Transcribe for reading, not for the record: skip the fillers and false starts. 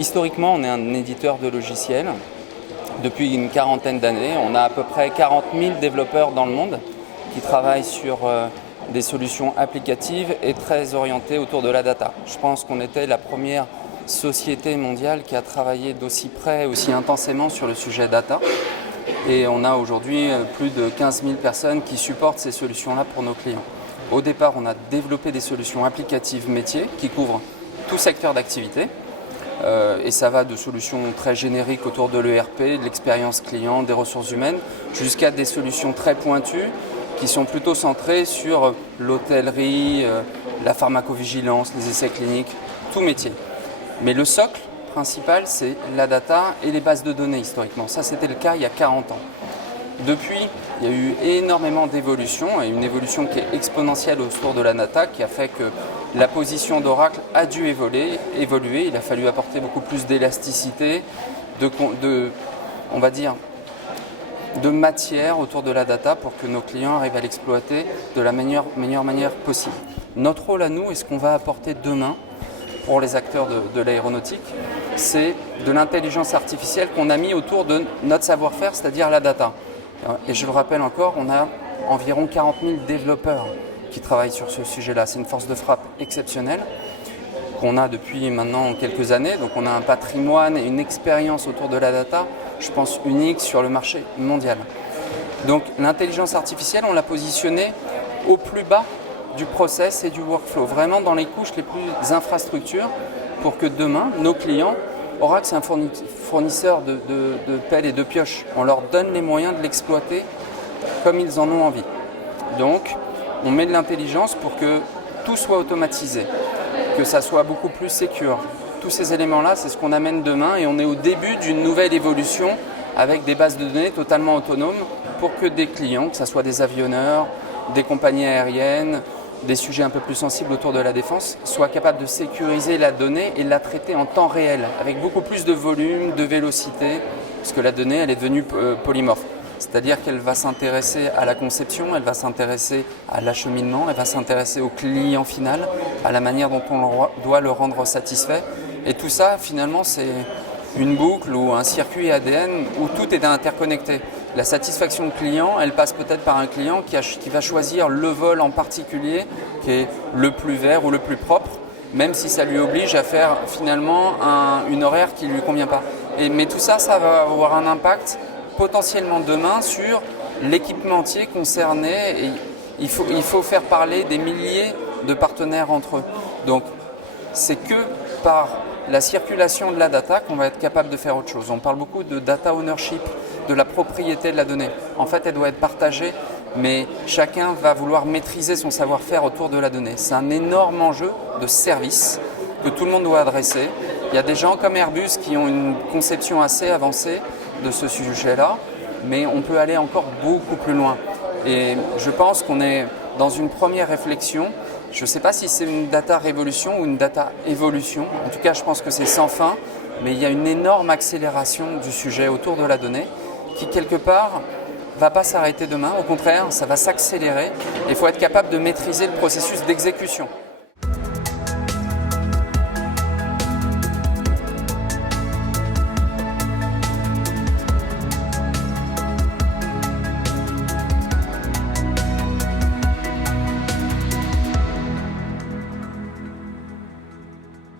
Historiquement, on est un éditeur de logiciels. Depuis une quarantaine d'années, on a à peu près 40 000 développeurs dans le monde qui travaillent sur des solutions applicatives et très orientées autour de la data. Je pense qu'on était la première société mondiale qui a travaillé d'aussi près, aussi intensément sur le sujet data. Et on a aujourd'hui plus de 15 000 personnes qui supportent ces solutions-là pour nos clients. Au départ, on a développé des solutions applicatives métiers qui couvrent tout secteur d'activité. Et ça va de solutions très génériques autour de l'ERP, de l'expérience client, des ressources humaines, jusqu'à des solutions très pointues qui sont plutôt centrées sur l'hôtellerie, la pharmacovigilance, les essais cliniques, tout métier. Mais le socle principal, c'est la data et les bases de données historiquement. Ça, c'était le cas il y a 40 ans. Depuis, il y a eu énormément d'évolutions, et une évolution qui est exponentielle autour de la data, qui a fait que la position d'Oracle a dû évoluer. Il a fallu apporter beaucoup plus d'élasticité, on va dire, de matière autour de la data pour que nos clients arrivent à l'exploiter de la meilleure manière possible. Notre rôle à nous et ce qu'on va apporter demain pour les acteurs de l'aéronautique, c'est de l'intelligence artificielle qu'on a mis autour de notre savoir-faire, c'est-à-dire la data. Et je le rappelle encore, on a environ 40 000 développeurs qui travaillent sur ce sujet-là. C'est une force de frappe exceptionnelle qu'on a depuis maintenant quelques années. Donc on a un patrimoine et une expérience autour de la data, je pense, unique sur le marché mondial. Donc l'intelligence artificielle, on l'a positionnée au plus bas du process et du workflow, vraiment dans les couches les plus infrastructures, pour que demain, nos clients, Oracle, c'est un fournisseur de pelles et de pioches. On leur donne les moyens de l'exploiter comme ils en ont envie. Donc, on met de l'intelligence pour que tout soit automatisé, que ça soit beaucoup plus sécure. Tous ces éléments-là, c'est ce qu'on amène demain et on est au début d'une nouvelle évolution avec des bases de données totalement autonomes pour que des clients, que ce soit des avionneurs, des compagnies aériennes, des sujets un peu plus sensibles autour de la défense, soient capables de sécuriser la donnée et la traiter en temps réel, avec beaucoup plus de volume, de vélocité, parce que la donnée, elle est devenue polymorphe. C'est-à-dire qu'elle va s'intéresser à la conception, elle va s'intéresser à l'acheminement, elle va s'intéresser au client final, à la manière dont on doit le rendre satisfait. Et tout ça, finalement, c'est une boucle ou un circuit ADN où tout est interconnecté. La satisfaction client, elle passe peut-être par un client qui va choisir le vol en particulier, qui est le plus vert ou le plus propre, même si ça lui oblige à faire finalement une horaire qui ne lui convient pas. Mais tout ça, ça va avoir un impact potentiellement demain sur l'équipementier concerné. Et il faut faire parler des milliers de partenaires entre eux. Donc, c'est que par la circulation de la data qu'on va être capable de faire autre chose. On parle beaucoup de data ownership, de la propriété de la donnée. En fait, elle doit être partagée, mais chacun va vouloir maîtriser son savoir-faire autour de la donnée. C'est un énorme enjeu de service que tout le monde doit adresser. Il y a des gens comme Airbus qui ont une conception assez avancée de ce sujet-là, mais on peut aller encore beaucoup plus loin. Et je pense qu'on est dans une première réflexion. Je ne sais pas si c'est une data révolution ou une data évolution. En tout cas, je pense que c'est sans fin, mais il y a une énorme accélération du sujet autour de la donnée qui, quelque part, ne va pas s'arrêter demain. Au contraire, ça va s'accélérer et il faut être capable de maîtriser le processus d'exécution.